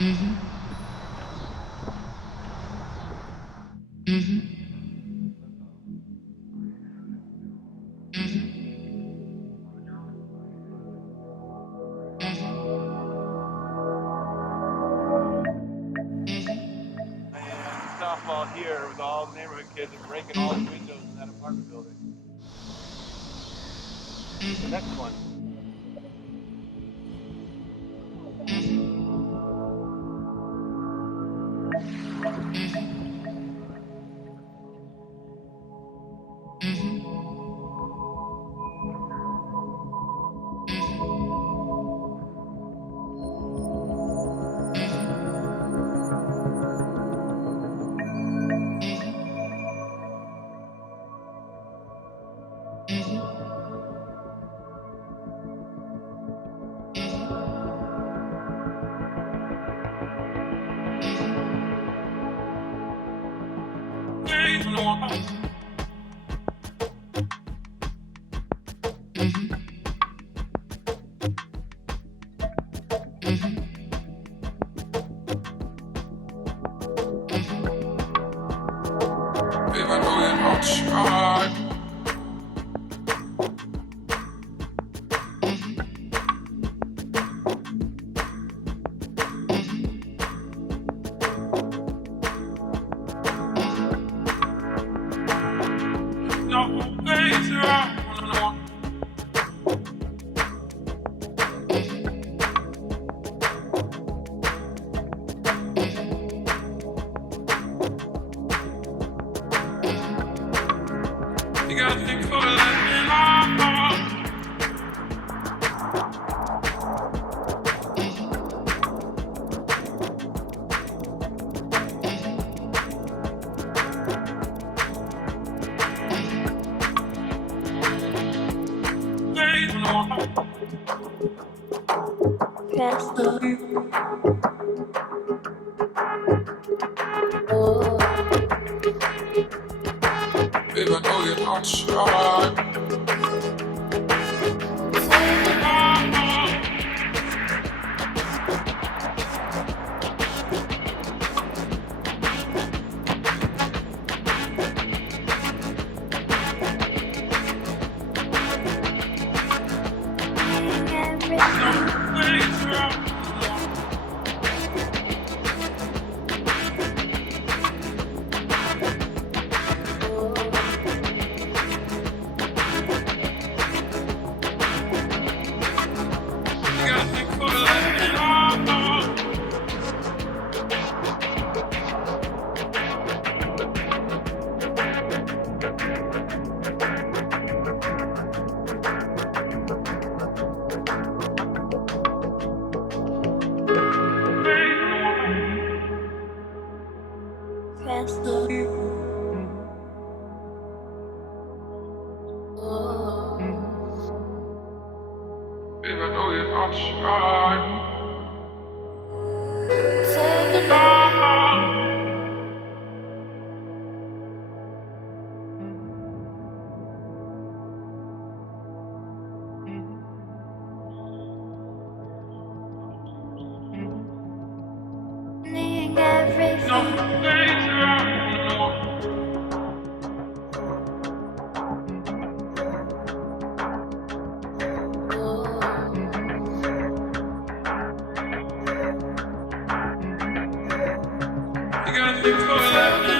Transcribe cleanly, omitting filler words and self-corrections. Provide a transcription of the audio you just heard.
Mhm. Mhm. Mhm. Mhm. Mhm. Softball here with all the neighborhood kids and breaking all the windows in that apartment building. The next Mhm. one. Mhm. Mhm. Mhm. Mhm. Mhm. Mhm. Mhm. Mhm. Mhm. Mhm. Mhm. Mhm. Mhm. Babe, I know you're not shy. Mhm. Mhm. Mhm. No ways around. Mhm. Mhm. Mhm. You gotta think for a living. Mhm. Mhm. Mhm. Ways around. Babe, I know you're not shy. Ways around. You gotta think for a living. Babe, I know you're not shy. No ways around. You gotta think for a living.